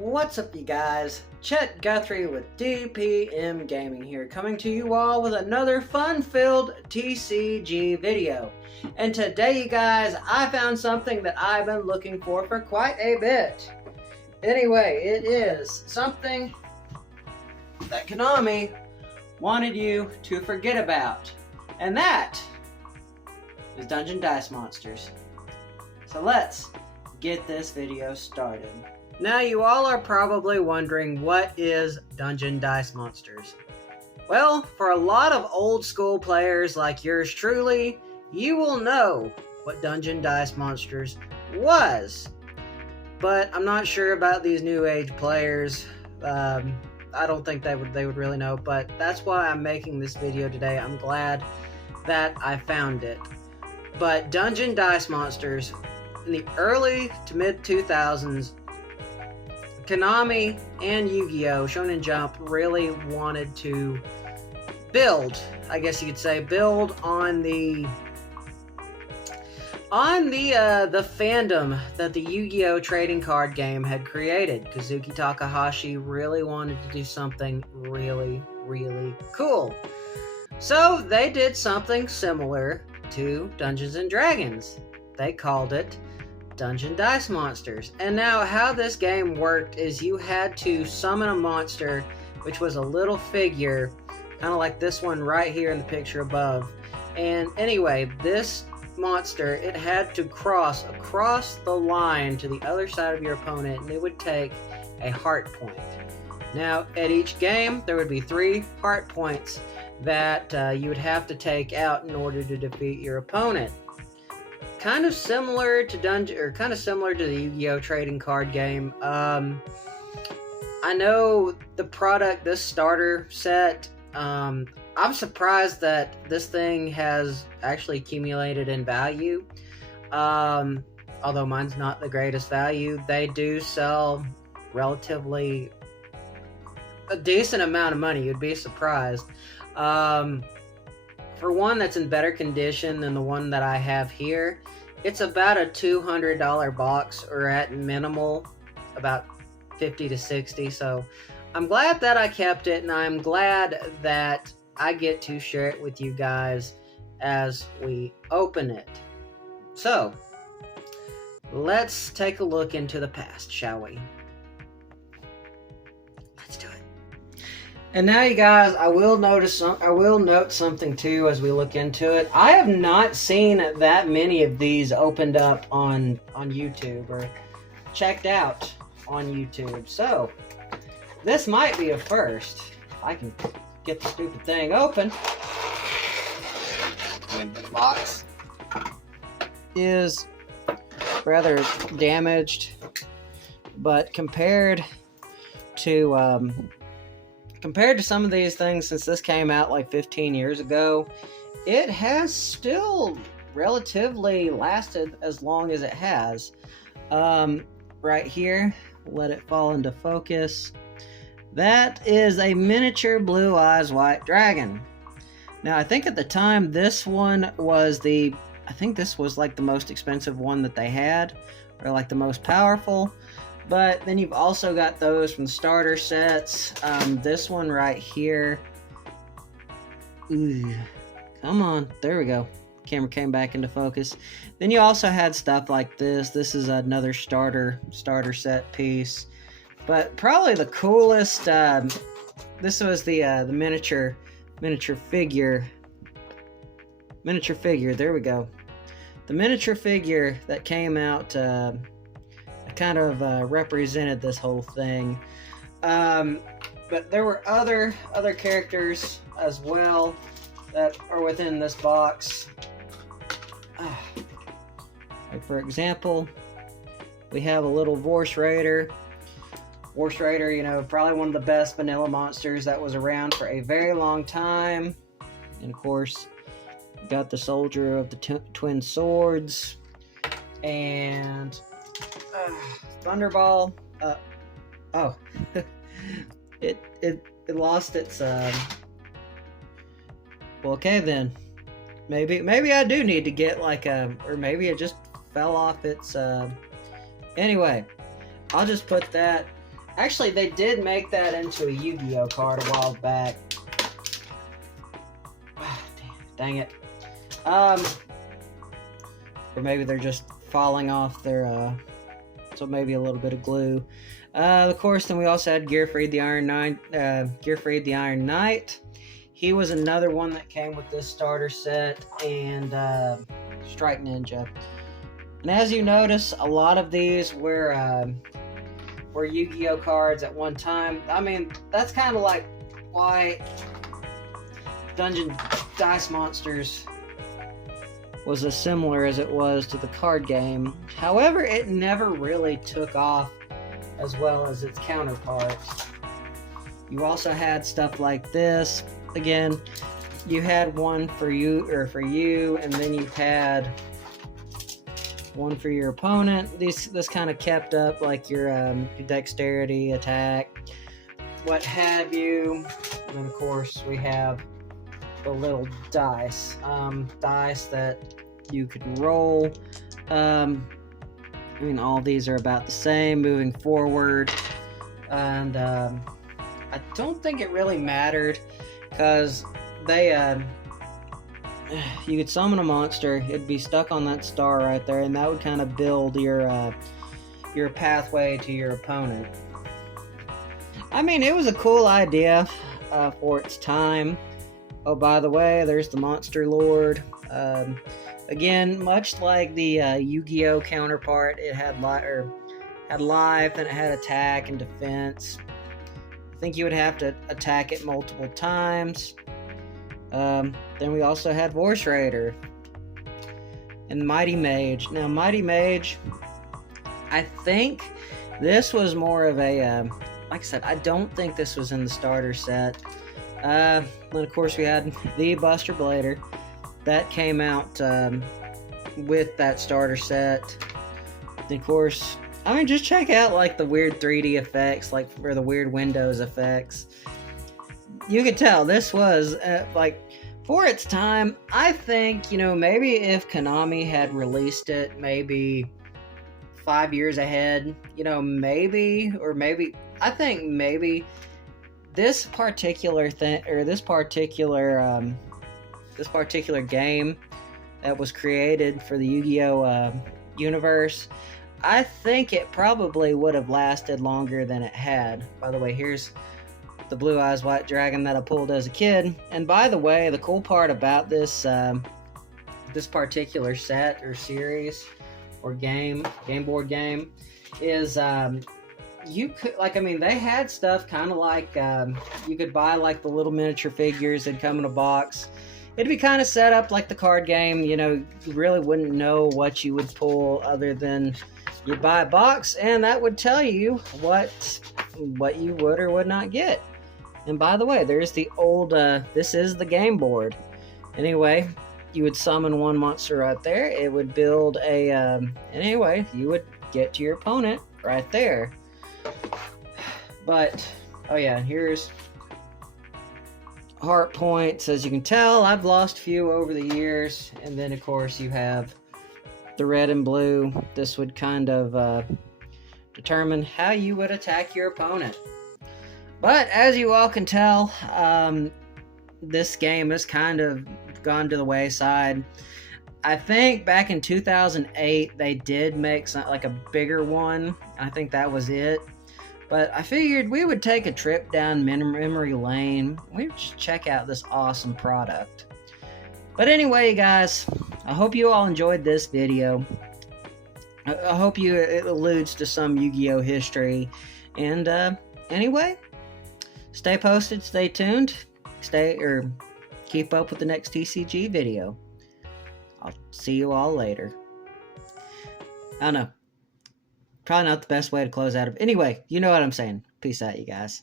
What's up, you guys? Chet-Guthrie with DPM Gaming here, coming to you all with another fun-filled TCG video. And today, you guys, I found something that I've been looking for quite a bit. Anyway, it is something that Konami wanted you to forget about. And that is Dungeon Dice Monsters. So let's get this video started. Now you all are probably wondering, what is Dungeon Dice Monsters? Well, for a lot of old school players like yours truly, you will know what Dungeon Dice Monsters was. But I'm not sure about these new age players. I don't think they would really know, but that's why I'm making this video today. I'm glad that I found it. But Dungeon Dice Monsters, in the early to mid 2000s, Konami and Yu-Gi-Oh! Shonen Jump really wanted to build, I guess you could say, build on the fandom that the Yu-Gi-Oh! Trading card game had created. Kazuki Takahashi really wanted to do something really, really cool. So they did something similar to Dungeons & Dragons. They called it Dungeon Dice Monsters. And now how this game worked is you had to summon a monster, which was a little figure, kind of like this one right here in the picture above. And anyway, this monster, it had to cross across the line to the other side of your opponent, and it would take a heart point. Now, at each game, there would be 3 heart points that you would have to take out in order to defeat your opponent. Kind of similar to the Yu-Gi-Oh! Trading card game. I know the product, this starter set, I'm surprised that this thing has actually accumulated in value. Although mine's not the greatest value, they do sell relatively a decent amount of money. You'd be surprised. For one that's in better condition than the one that I have here, it's about a $200 box, or at minimal about 50 to 60. So I'm glad that I kept it, and I'm glad that I get to share it with you guys as we open it. So let's take a look into the past, shall we? Let's do it. And now, you guys, I will note something too as we look into it. I have not seen that many of these opened up on YouTube or checked out on YouTube. So this might be a first. If I can get the stupid thing open. And the box is rather damaged, but compared to some of these things, since this came out like 15 years ago, it has still relatively lasted as long as it has. Right here, let it fall into focus. That is a miniature Blue Eyes White Dragon. Now, I think at the time this one was this was like the most expensive one that they had, or like the most powerful. But then you've also got those from starter sets. This one right here. Ooh, come on. There we go. Camera came back into focus. Then you also had stuff like this. This is another starter set piece. But probably the coolest, this was the miniature figure. Miniature figure, there we go. The miniature figure that came out kind of represented this whole thing. But there were other characters as well that are within this box. Like, for example, we have a little Vorse Raider. Vorse Raider, you know, probably one of the best vanilla monsters that was around for a very long time. And of course, got the Soldier of the Twin Swords and Thunderball. It lost its well, okay then. Maybe I do need to get like or maybe it just fell off its anyway, I'll just put that Actually, they did make that into a Yu-Gi-Oh card a while back. Dang it. Or maybe they're just falling off their, so maybe a little bit of glue. Of course, then we also had Gearfried the Iron Knight. Gearfried the Iron Knight. He was another one that came with this starter set, and Strike Ninja. And as you notice, a lot of these were Yu-Gi-Oh cards at one time. I mean, that's kind of like why Dungeon Dice Monsters was as similar as it was to the card game. However, it never really took off as well as its counterparts. You also had stuff like this. Again, you had one for you, and then you had one for your opponent. This kind of kept up like your dexterity, attack, what have you. And then of course we have the little dice, dice that you could roll. I mean, all these are about the same moving forward, and I don't think it really mattered because they you could summon a monster, it'd be stuck on that star right there, and that would kind of build your pathway to your opponent. I mean, it was a cool idea for its time. Oh, by the way, there's the Monster Lord. Again, much like the Yu-Gi-Oh counterpart, it had life and it had attack and defense. I think you would have to attack it multiple times. Then we also had Voice Raider and Mighty Mage. Now, Mighty Mage, I think this was more of a, like I said, I don't think this was in the starter set. Then of course we had the Buster Blader that came out with that starter set. Then of course, I mean, just check out like the weird 3D effects, like or the weird Windows effects. You could tell this was like for its time. I think, you know, maybe if Konami had released it maybe 5 years ahead, you know, maybe I think maybe this particular thing, or this particular game that was created for the Yu-Gi-Oh universe, I think it probably would have lasted longer than it had. By the way, here's the Blue Eyes White Dragon that I pulled as a kid. And by the way, the cool part about this this particular set or series or game board game is you could, like, I mean, they had stuff kind of like you could buy like the little miniature figures that come in a box. It'd be kind of set up like the card game. You know, you really wouldn't know what you would pull other than you'd buy a box, and that would tell you what you would or would not get. And by the way, there's the old, this is the game board. Anyway, you would summon one monster right there. It would build a, anyway, you would get to your opponent right there. But, oh yeah, here's heart points. As you can tell, I've lost a few over the years. And then, of course, you have the red and blue. This would kind of determine how you would attack your opponent. But as you all can tell, this game has kind of gone to the wayside. I think back in 2008 they did make like a bigger one. I think that was it. But I figured we would take a trip down memory lane. We would just check out this awesome product. But anyway, guys, I hope you all enjoyed this video. I hope it alludes to some Yu-Gi-Oh history. And anyway, stay posted, stay tuned, keep up with the next TCG video. I'll see you all later. I don't know. Probably not the best way to close out of. Anyway, you know what I'm saying. Peace out, you guys.